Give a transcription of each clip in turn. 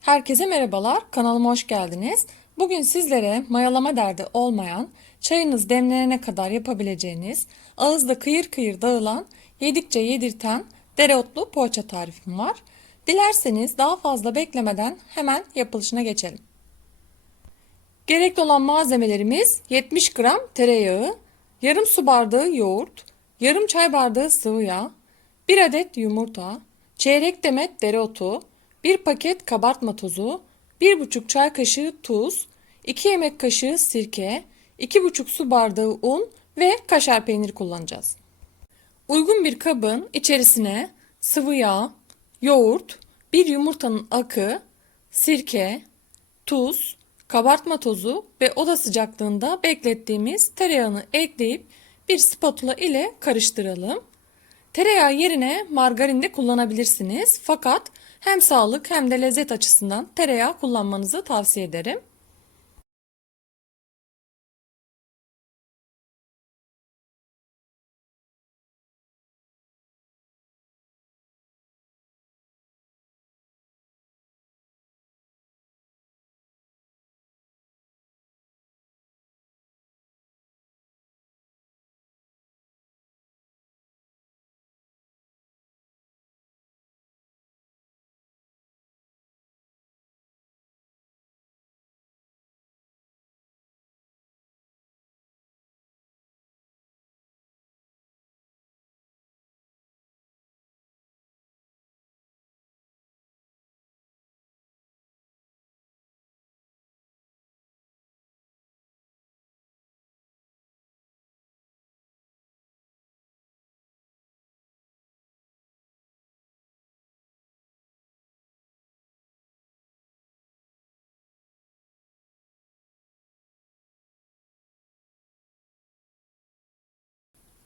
Herkese merhabalar, kanalıma hoş geldiniz. Bugün sizlere mayalama derdi olmayan, çayınız demlenene kadar yapabileceğiniz, ağızda kıyır kıyır dağılan, yedikçe yedirten dereotlu poğaça tarifim var. Dilerseniz daha fazla beklemeden hemen yapılışına geçelim. Gerekli olan malzemelerimiz 70 gram tereyağı, yarım su bardağı yoğurt, yarım çay bardağı sıvı yağ, 1 adet yumurta, çeyrek demet dereotu, 1 paket kabartma tozu, 1,5 çay kaşığı tuz, 2 yemek kaşığı sirke, 2,5 su bardağı un ve kaşar peyniri kullanacağız. Uygun bir kabın içerisine sıvı yağ, yoğurt, bir yumurtanın akı, sirke, tuz, kabartma tozu ve oda sıcaklığında beklettiğimiz tereyağını ekleyip bir spatula ile karıştıralım. Tereyağı yerine margarin de kullanabilirsiniz. Fakat hem sağlık hem de lezzet açısından tereyağı kullanmanızı tavsiye ederim.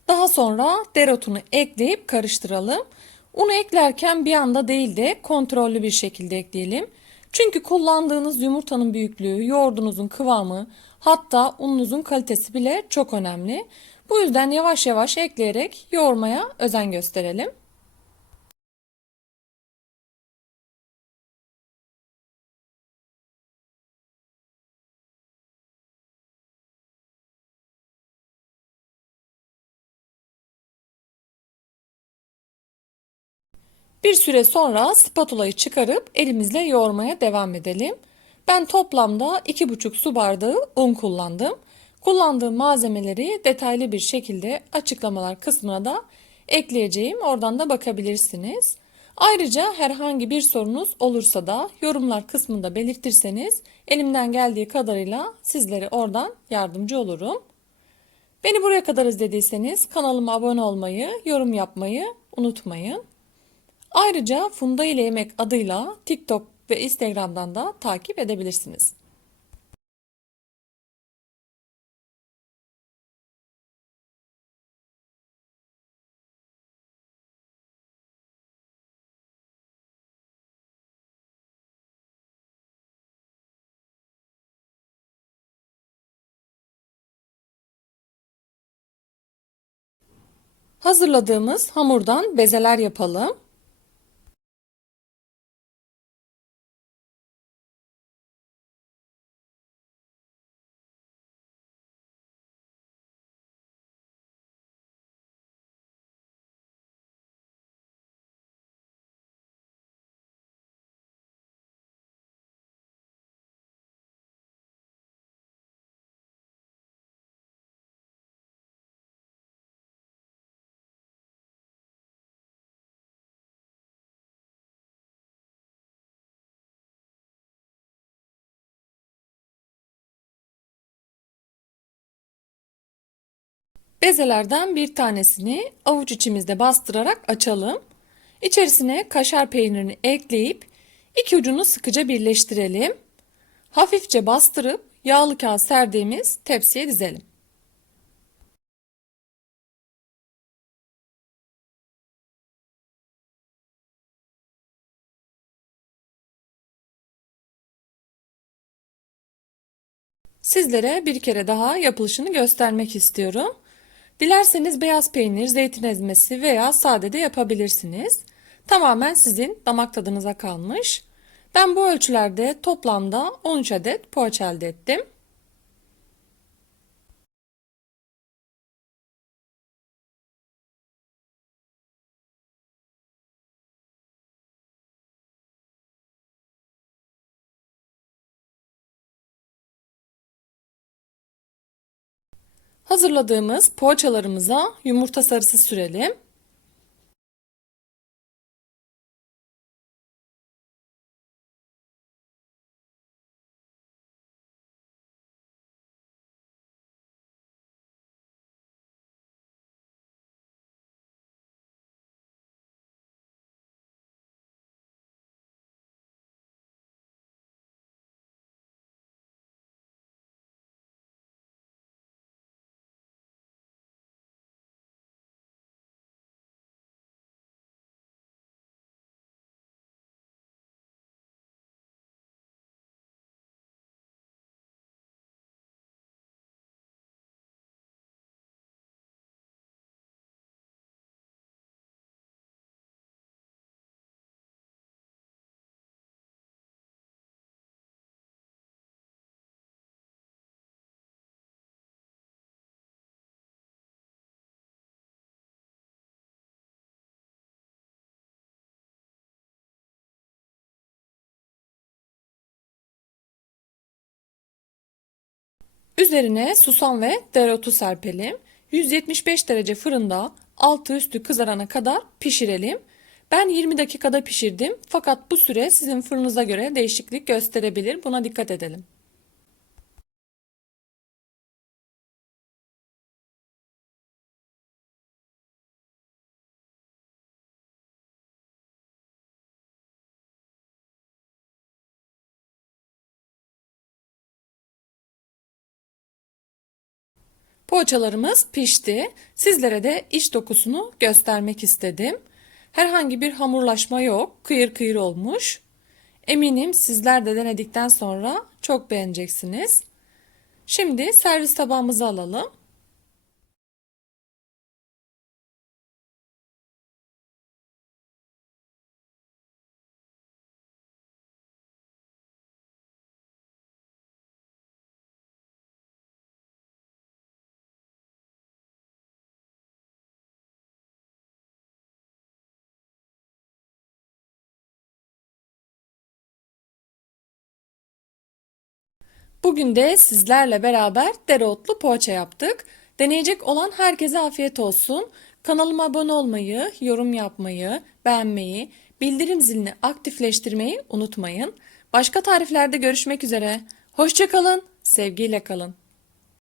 Daha sonra dereotunu ekleyip karıştıralım. Unu eklerken bir anda değil de kontrollü bir şekilde ekleyelim. Çünkü kullandığınız yumurtanın büyüklüğü, yoğurdunuzun kıvamı, hatta ununuzun kalitesi bile çok önemli. Bu yüzden yavaş yavaş ekleyerek yoğurmaya özen gösterelim. Bir süre sonra spatulayı çıkarıp elimizle yoğurmaya devam edelim. Ben toplamda 2,5 su bardağı un kullandım. Kullandığım malzemeleri detaylı bir şekilde açıklamalar kısmına da ekleyeceğim. Oradan da bakabilirsiniz. Ayrıca herhangi bir sorunuz olursa da yorumlar kısmında belirtirseniz elimden geldiği kadarıyla sizlere oradan yardımcı olurum. Beni buraya kadar izlediyseniz kanalıma abone olmayı, yorum yapmayı unutmayın. Ayrıca Funda ile Yemek adıyla TikTok ve Instagram'dan da takip edebilirsiniz. Hazırladığımız hamurdan bezeler yapalım. Bezelerden bir tanesini avuç içimizde bastırarak açalım. İçerisine kaşar peynirini ekleyip iki ucunu sıkıca birleştirelim. Hafifçe bastırıp yağlı kağıt serdiğimiz tepsiye dizelim. Sizlere bir kere daha yapılışını göstermek istiyorum. Dilerseniz beyaz peynir, zeytin ezmesi veya sade de yapabilirsiniz. Tamamen sizin damak tadınıza kalmış. Ben bu ölçülerde toplamda 13 adet poğaça elde ettim. Hazırladığımız poğaçalarımıza yumurta sarısı sürelim. Üzerine susam ve dereotu serpelim. 175 derece fırında altı üstü kızarana kadar pişirelim. Ben 20 dakikada pişirdim fakat bu süre sizin fırınıza göre değişiklik gösterebilir. Buna dikkat edelim. Poğaçalarımız pişti. Sizlere de iç dokusunu göstermek istedim. Herhangi bir hamurlaşma yok. Kıyır kıyır olmuş. Eminim sizler de denedikten sonra çok beğeneceksiniz. Şimdi servis tabağımızı alalım. Bugün de sizlerle beraber dereotlu poğaça yaptık. Deneyecek olan herkese afiyet olsun. Kanalıma abone olmayı, yorum yapmayı, beğenmeyi, bildirim zilini aktifleştirmeyi unutmayın. Başka tariflerde görüşmek üzere. Hoşçakalın, sevgiyle kalın.